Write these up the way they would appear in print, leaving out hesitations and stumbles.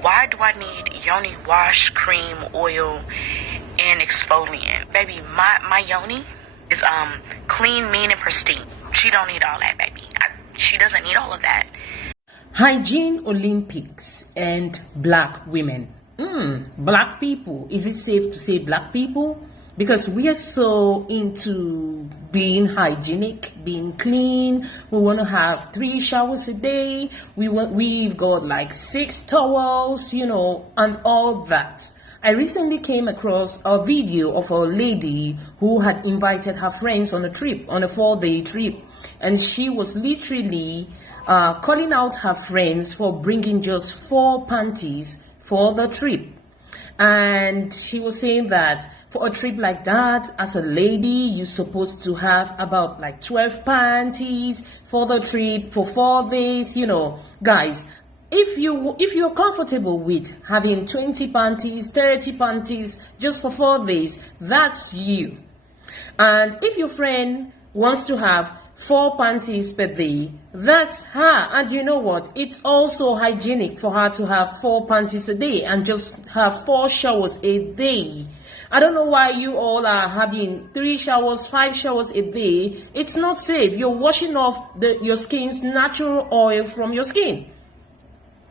Why do I need yoni wash, cream, oil, and exfoliant? Baby, my yoni is clean, mean, and pristine. She don't need all that, baby. She doesn't need all of that. Hygiene Olympics and black women. Black people. Is it safe to say black people? Because we are so into being hygienic, being clean. We want to have 3 showers a day. We've got like 6 towels, and all that. I recently came across a video of a lady who had invited her friends on a trip, on a 4-day trip. And she was literally calling out her friends for bringing just 4 panties for the trip. And she was saying that for a trip like that, as a lady, you're supposed to have about like 12 panties for the trip for 4 days. Guys, if you're comfortable with having 20 panties, 30 panties just for 4 days, that's you. And if your friend wants to have 4 panties per day, that's her. And you know what? It's also hygienic for her to have 4 panties a day and just have 4 showers a day. I don't know why you all are having 3 showers, 5 showers a day. It's not safe. You're washing off your skin's natural oil from your skin.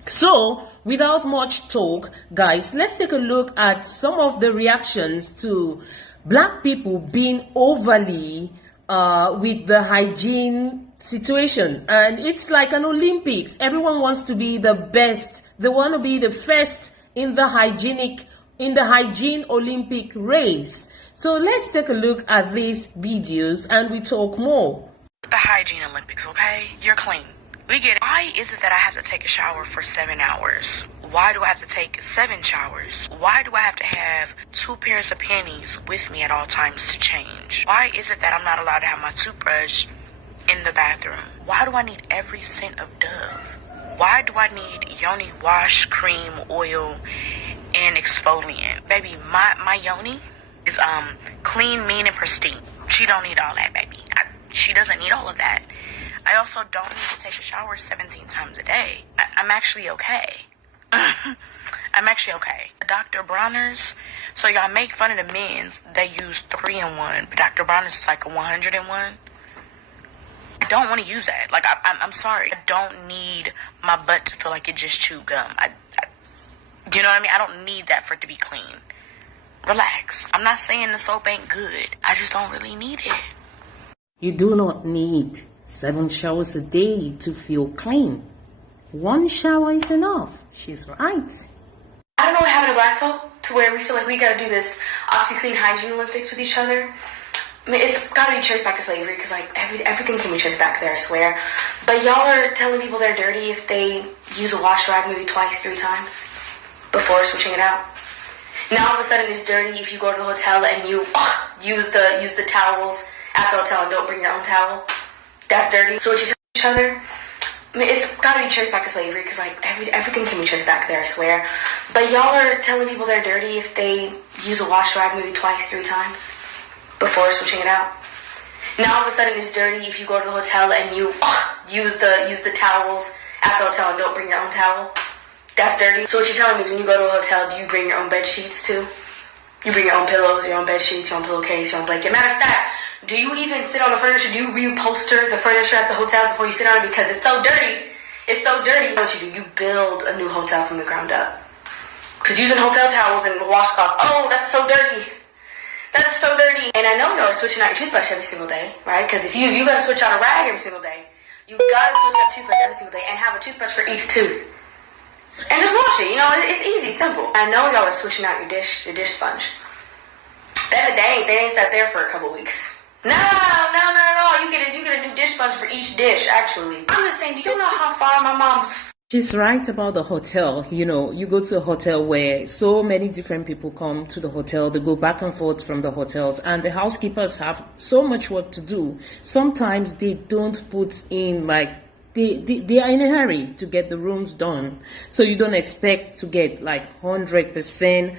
So, without much talk, guys, let's take a look at some of the reactions to black people being overly with the hygiene situation. And it's like an Olympics. Everyone wants to be the best. They want to be the first in the hygiene Olympic race. So let's take a look at these videos and we talk more. The hygiene Olympics, okay? You're clean. We get it. Why is it that I have to take a shower for 7 hours? Why do I have to take 7 showers? Why do I have to have 2 pairs of panties with me at all times to change? Why is it that I'm not allowed to have my toothbrush in the bathroom? Why do I need every scent of Dove? Why do I need yoni wash, cream, oil, and exfoliant? Baby, my yoni is clean, mean, and pristine. She don't need all that, baby. She doesn't need all of that. I also don't need to take a shower 17 times a day. I'm actually okay. I'm actually okay. Dr. Bronner's, so y'all make fun of the men's, they use 3-in-1, but Dr. Bronner's is like a 100-in-1. I don't want to use that. Like, I'm sorry. I don't need my butt to feel like it just chewed gum. You know what I mean? I don't need that for it to be clean. Relax. I'm not saying the soap ain't good. I just don't really need it. You do not need 7 showers a day to feel clean. 1 shower is enough. She's right. I don't know what happened to black folk to where we feel like we gotta do this OxyClean hygiene Olympics with each other. I mean, it's gotta be traced back to slavery because like everything can be traced back there, I swear. But y'all are telling people they're dirty if they use a wash rag maybe twice, 3 times before switching it out. Now all of a sudden it's dirty if you go to the hotel and you use the towels at the hotel and don't bring your own towel. That's dirty. So what you tell each other? I mean, it's gotta be traced back to slavery because like everything can be traced back there, I swear. But y'all are telling people they're dirty if they use a wash rag maybe twice, 3 times before switching it out. Now all of a sudden it's dirty if you go to the hotel and you use the towels at the hotel and don't bring your own towel. That's dirty. So what you're telling me is when you go to a hotel, do you bring your own bed sheets too? You bring your own pillows, your own bed sheets, your own pillowcase, your own blanket. Matter of fact, do you even sit on the furniture? Do you reupholster the furniture at the hotel before you sit on it? Because it's so dirty. It's so dirty. What you do, you build a new hotel from the ground up. Because using hotel towels and washcloths, oh, that's so dirty. That's so dirty. And I know y'all are switching out your toothbrush every single day, right? Because if you gotta switch out a rag every single day, you gotta switch out a toothbrush every single day and have a toothbrush for each tooth. And just wash it, it's easy, simple. I know y'all are switching out your dish sponge. They ain't sat there for a couple weeks. No, not at all. You get a new dish sponge for each dish, actually. I'm just saying, do you know how far my mom's... She's right about the hotel. You go to a hotel where so many different people come to the hotel. They go back and forth from the hotels, and the housekeepers have so much work to do. Sometimes they don't put in, like, they are in a hurry to get the rooms done. So you don't expect to get, like, 100%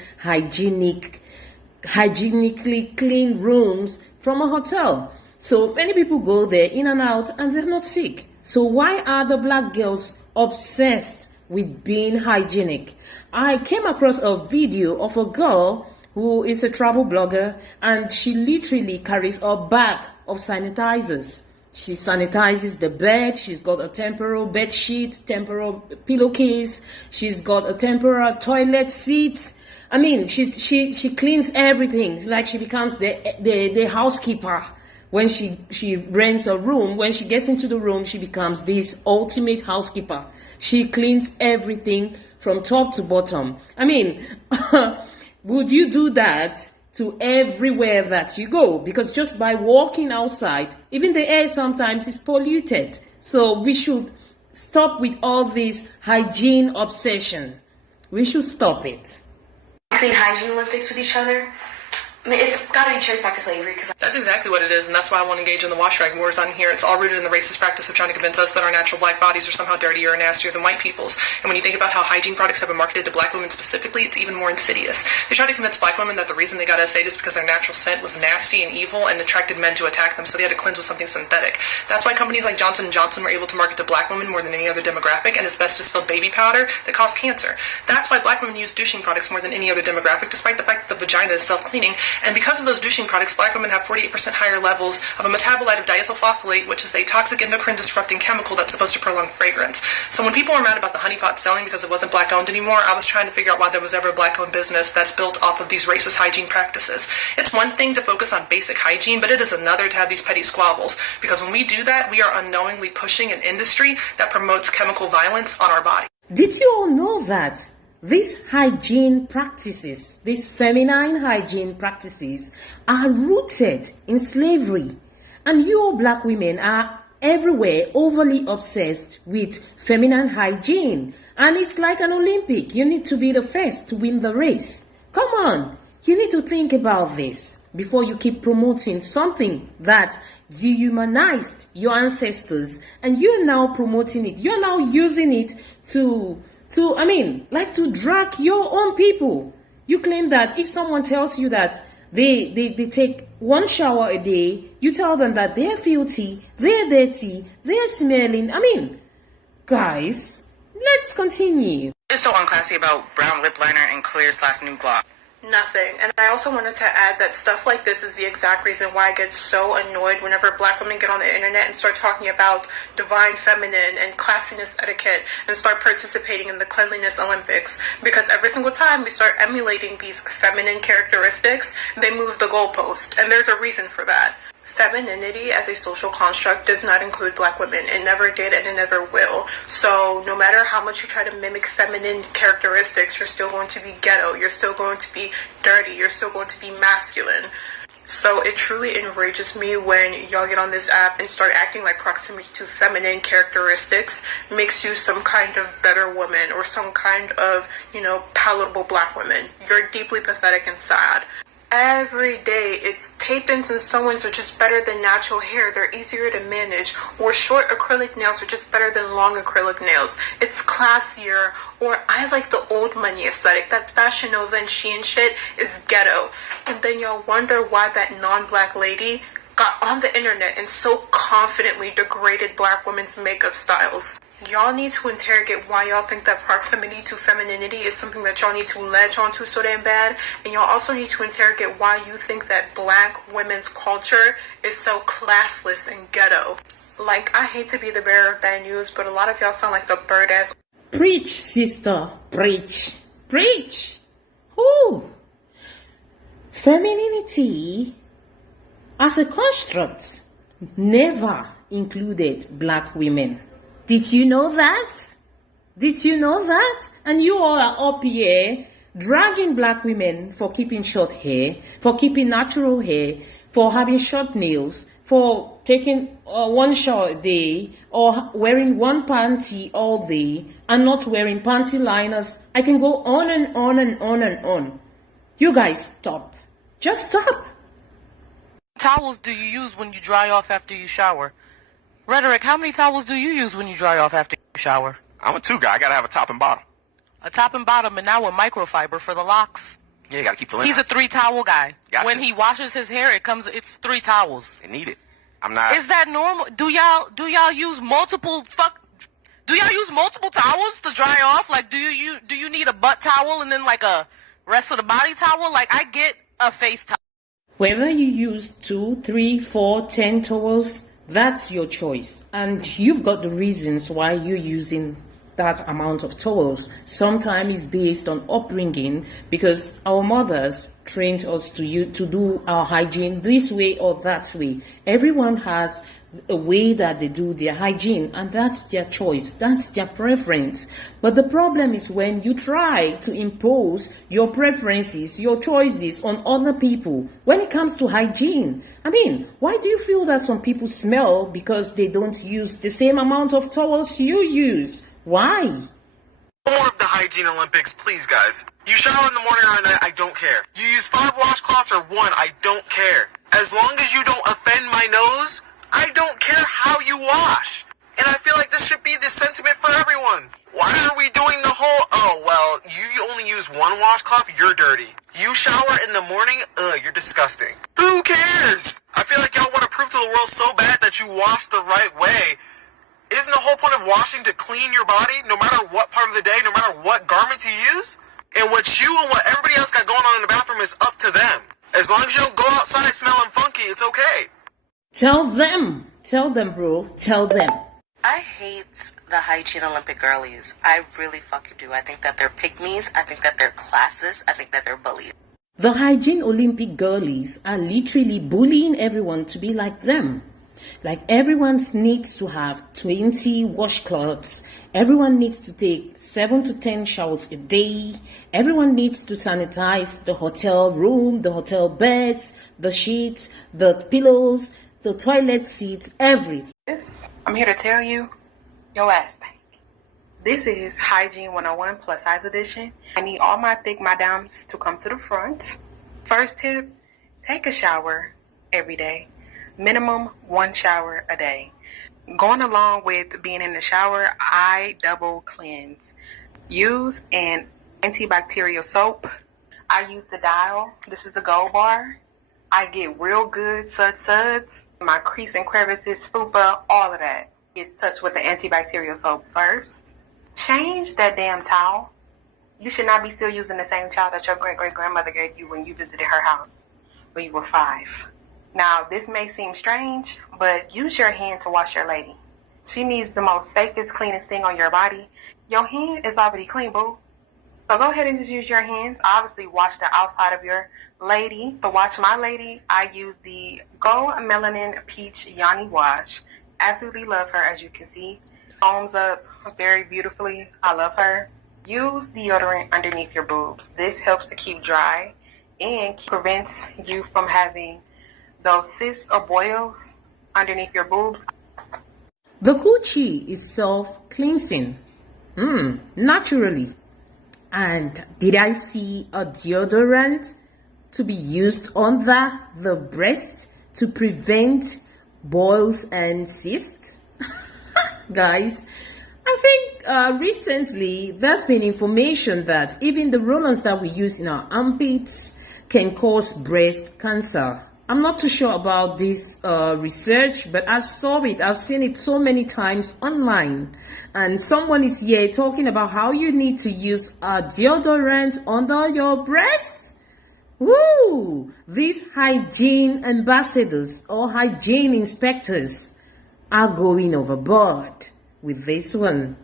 hygienically clean rooms from a hotel. So many people go there in and out and they're not sick. So why are the black girls obsessed with being hygienic. I came across a video of a girl who is a travel blogger, and she literally carries a bag of sanitizers. She sanitizes the bed. She's got a temporal bed sheet, temporal pillowcase. She's got a temporal toilet seat. I mean, she cleans everything. Like she becomes the housekeeper. When she rents a room, when she gets into the room, she becomes this ultimate housekeeper. She cleans everything from top to bottom. I mean, would you do that to everywhere that you go? Because just by walking outside, even the air sometimes is polluted. So we should stop with all this hygiene obsession. We should stop it. Clean hygiene Olympics with each other. I mean, it's got to be traced back to slavery. That's exactly what it is, and that's why I want to engage in the wash rag wars on here. It's all rooted in the racist practice of trying to convince us that our natural black bodies are somehow dirtier and nastier than white people's. And when you think about how hygiene products have been marketed to black women specifically, it's even more insidious. They try to convince black women that the reason they got SA'd is because their natural scent was nasty and evil and attracted men to attack them, so they had to cleanse with something synthetic. That's why companies like Johnson & Johnson were able to market to black women more than any other demographic and asbestos-filled baby powder that caused cancer. That's why black women use douching products more than any other demographic, despite the fact that the vagina is self-cleaning. And because of those douching products, black women have 48% higher levels of a metabolite of diethylphosphate, which is a toxic endocrine disrupting chemical that's supposed to prolong fragrance. So when people were mad about the honey pot selling because it wasn't black owned anymore, I was trying to figure out why there was ever a black owned business that's built off of these racist hygiene practices. It's one thing to focus on basic hygiene, but it is another to have these petty squabbles, because when we do that, we are unknowingly pushing an industry that promotes chemical violence on our body. Did you all know that these hygiene practices, these feminine hygiene practices, are rooted in slavery? And you all black women are everywhere overly obsessed with feminine hygiene. And it's like an Olympic. You need to be the first to win the race. Come on, you need to think about this before you keep promoting something that dehumanized your ancestors, and you're now promoting it. You're now using it to drag your own people. You claim that if someone tells you that they take one shower a day, you tell them that they're filthy, they're dirty, they're smelling. I mean, guys, let's continue. What is so unclassy about brown lip liner and Clear's/New Gloss? Nothing. And I also wanted to add that stuff like this is the exact reason why I get so annoyed whenever black women get on the internet and start talking about divine feminine and classiness etiquette and start participating in the cleanliness Olympics. Because every single time we start emulating these feminine characteristics, they move the goalpost. And there's a reason for that. Femininity as a social construct does not include black women. It never did and it never will. So no matter how much you try to mimic feminine characteristics, you're still going to be ghetto. You're still going to be dirty. You're still going to be masculine. So it truly enrages me when y'all get on this app and start acting like proximity to feminine characteristics makes you some kind of better woman or some kind of, palatable black woman. You're deeply pathetic and sad. Every day, it's tape-ins and sew-ins are just better than natural hair. They're easier to manage. Or short acrylic nails are just better than long acrylic nails. It's classier. Or I like the old money aesthetic. That Fashion Nova and Shein shit is ghetto. And then y'all wonder why that non-black lady got on the internet and so confidently degraded black women's makeup styles. Y'all need to interrogate why y'all think that proximity to femininity is something that y'all need to latch onto so damn bad. And y'all also need to interrogate why you think that black women's culture is so classless and ghetto. Like, I hate to be the bearer of bad news, but a lot of y'all sound like the bird-ass. Preach, sister, preach. Preach! Whoo! Femininity as a construct never included black women. Did you know that? Did you know that? And you all are up here dragging black women for keeping short hair, for keeping natural hair, for having short nails, for taking one shower a day, or wearing one panty all day, and not wearing panty liners. I can go on and on and on and on. You guys stop. Just stop. Towels do you use when you dry off after you shower? Rhetoric, how many towels do you use when you dry off after you shower? I'm a 2 guy. I gotta have a top and bottom. A top and bottom, and now a microfiber for the locks. Yeah, you gotta keep the lint. He's a 3 towel guy. Gotcha. When he washes his hair, it's 3 towels. They need it. I'm not. Is that normal? Do y'all use multiple Do y'all use multiple towels to dry off? Like, do you need a butt towel and then like a rest of the body towel? Like, I get a face towel. Whether you use 2, 3, 4, 10 towels, that's your choice. And you've got the reasons why you're using that amount of towels. Sometimes it's based on upbringing, because our mothers trained us to do our hygiene this way or that way. Everyone has a way that they do their hygiene, and that's their choice, that's their preference. But the problem is when you try to impose your preferences, your choices on other people when it comes to hygiene. I mean, why do you feel that some people smell because they don't use the same amount of towels you use? Why? More of the hygiene Olympics, please, guys. You shower in the morning or at night, I don't care. You use 5 washcloths or 1, I don't care. As long as you don't offend my nose, I don't care how you wash. And I feel like this should be the sentiment for everyone. Why are we doing the whole, oh, well, you only use 1 washcloth, you're dirty. You shower in the morning, you're disgusting. Who cares? I feel like y'all want to prove to the world so bad that you wash the right way. Isn't the whole point of washing to clean your body, no matter what part of the day, no matter what garments you use? And what you and what everybody else got going on in the bathroom is up to them. As long as you don't go outside smelling funky, it's okay. Tell them, bro, tell them. I hate the Hygiene Olympic girlies. I really fucking do. I think that they're pygmies. I think that they're classist. I think that they're bullies. The Hygiene Olympic girlies are literally bullying everyone to be like them. Like, everyone needs to have 20 washcloths. Everyone needs to take 7 to 10 showers a day. Everyone needs to sanitize the hotel room, the hotel beds, the sheets, the pillows, the toilet seats, everything. I'm here to tell you, your ass stink. This is Hygiene 101 Plus Size Edition. I need all my thick madams to come to the front. First tip, take a shower every day. Minimum 1 shower a day. Going along with being in the shower, I double cleanse. Use an antibacterial soap. I use the Dial. This is the gold bar. I get real good suds. My crease and crevices, fupa, all of that gets touched with the antibacterial soap first. Change that damn towel. You should not be still using the same towel that your great-great-grandmother gave you when you visited her house when you were 5. Now, this may seem strange, but use your hand to wash your lady. She needs the most safest, cleanest thing on your body. Your hand is already clean, boo. So go ahead and just use your hands. Obviously, wash the outside of your lady. To wash my lady, I use the Go Melanin Peach Yanni Wash. Absolutely love her, as you can see. Foams up very beautifully. I love her. Use deodorant underneath your boobs. This helps to keep dry and prevents you from having those cysts or boils underneath your boobs. The coochie is self-cleansing, naturally. And did I see a deodorant to be used under the breast to prevent boils and cysts? Guys, I think recently there's been information that even the rollers that we use in our armpits can cause breast cancer. I'm not too sure about this research, but I saw it. I've seen it so many times online. And someone is here talking about how you need to use a deodorant under your breasts. Woo! These hygiene ambassadors or hygiene inspectors are going overboard with this one.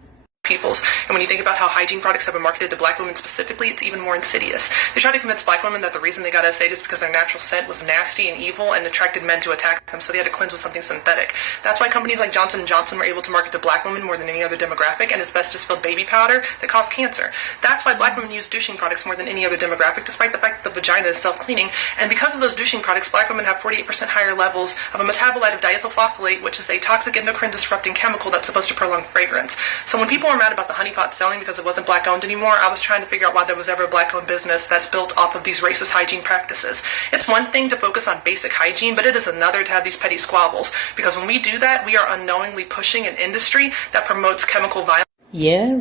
Peoples. And when you think about how hygiene products have been marketed to black women specifically, it's even more insidious. They try to convince black women that the reason they got SA'd is because their natural scent was nasty and evil and attracted men to attack them, so they had to cleanse with something synthetic. That's why companies like Johnson & Johnson were able to market to black women more than any other demographic, and asbestos-filled baby powder that caused cancer. That's why black women use douching products more than any other demographic, despite the fact that the vagina is self-cleaning. And because of those douching products, black women have 48% higher levels of a metabolite of diethylphosphate, which is a toxic endocrine-disrupting chemical that's supposed to prolong fragrance. So when people are mad about the honeypot selling because it wasn't black owned anymore, I was trying to figure out why there was ever a black owned business that's built off of these racist hygiene practices. It's one thing to focus on basic hygiene, but it is another to have these petty squabbles, because when we do that, we are unknowingly pushing an industry that promotes chemical violence. Yeah,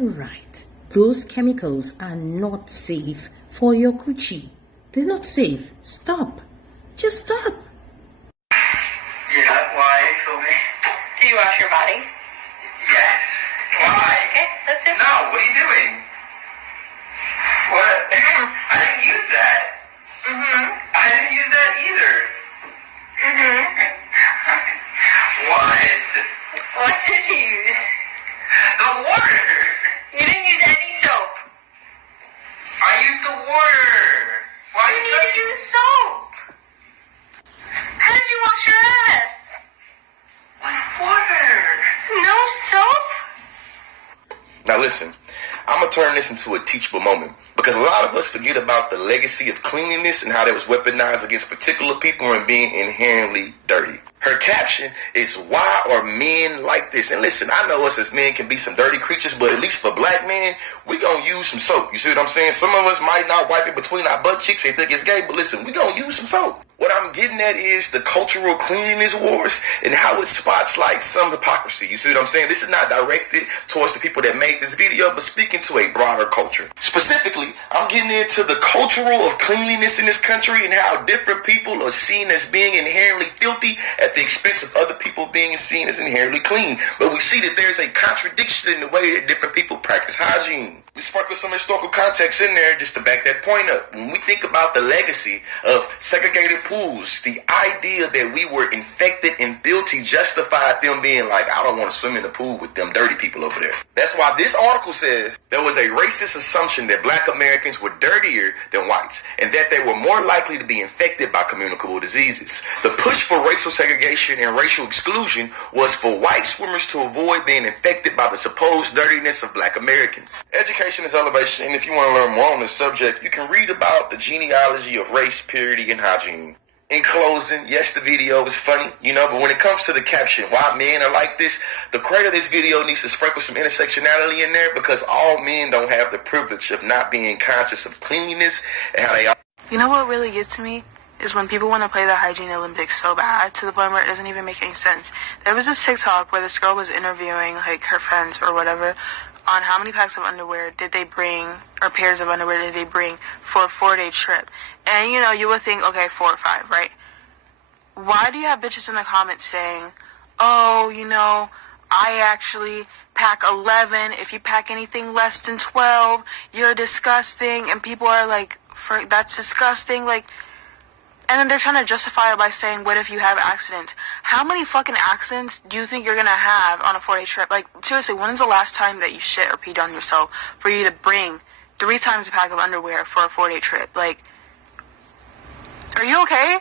right. Those chemicals are not safe for your coochie. They're not safe. Stop. Just stop. Yeah, why? Show me. Do you wash your body? Yes. Why? Okay, that's it. No, what are you doing? What? I didn't use that. I didn't use that either. What? What did you use? The water. You didn't use any soap. I used the water. Why You need to use soap. How did you wash your ass? With water. No soap? Now listen, I'm going to turn this into a teachable moment because a lot of us forget about the legacy of cleanliness and how that was weaponized against particular people and being inherently dirty. Her caption is, why are men like this? And listen, I know us as men can be some dirty creatures, but at least for black men, we gonna use some soap. You see what I'm saying? Some of us might not wipe it between our butt cheeks and think it's gay, but listen, we gonna use some soap. What I'm getting at is the cultural cleanliness wars and how it spots like some hypocrisy. You see what I'm saying? This is not directed towards the people that made this video, but speaking to a broader culture. Specifically, I'm getting into the cultural of cleanliness in this country and how different people are seen as being inherently filthy at the expense of other people being seen as inherently clean. But we see that there's a contradiction in the way that different people practice hygiene. We sprinkle some historical context in there just to back that point up. When we think about the legacy of segregated pools, the idea that we were infected and filthy justified them being like, I don't want to swim in the pool with them dirty people over there. That's why this article says there was a racist assumption that black Americans were dirtier than whites and that they were more likely to be infected by communicable diseases. The push for racial segregation and racial exclusion was for white swimmers to avoid being infected by the supposed dirtiness of black Americans. Education is elevation, and if you want to learn more on this subject, you can read about the genealogy of race, purity, and hygiene. In closing, yes, the video was funny, but when it comes to the caption, why men are like this, the creator of this video needs to sprinkle some intersectionality in there because all men don't have the privilege of not being conscious of cleanliness and how they are. You know what really gets me? Is when people want to play the Hygiene Olympics so bad to the point where it doesn't even make any sense. There was this TikTok where this girl was interviewing her friends or whatever on how many packs of underwear did they bring or pairs of underwear did they bring for a 4-day trip. And you would think, okay, 4 or 5, right? Why do you have bitches in the comments saying, oh, I actually pack 11. If you pack anything less than 12, you're disgusting. And people are like, that's disgusting. And then they're trying to justify it by saying, what if you have accidents? How many fucking accidents do you think you're going to have on a 4-day trip? Seriously, when is the last time that you shit or peed on yourself for you to bring 3 times a pack of underwear for a 4-day trip? Are you okay?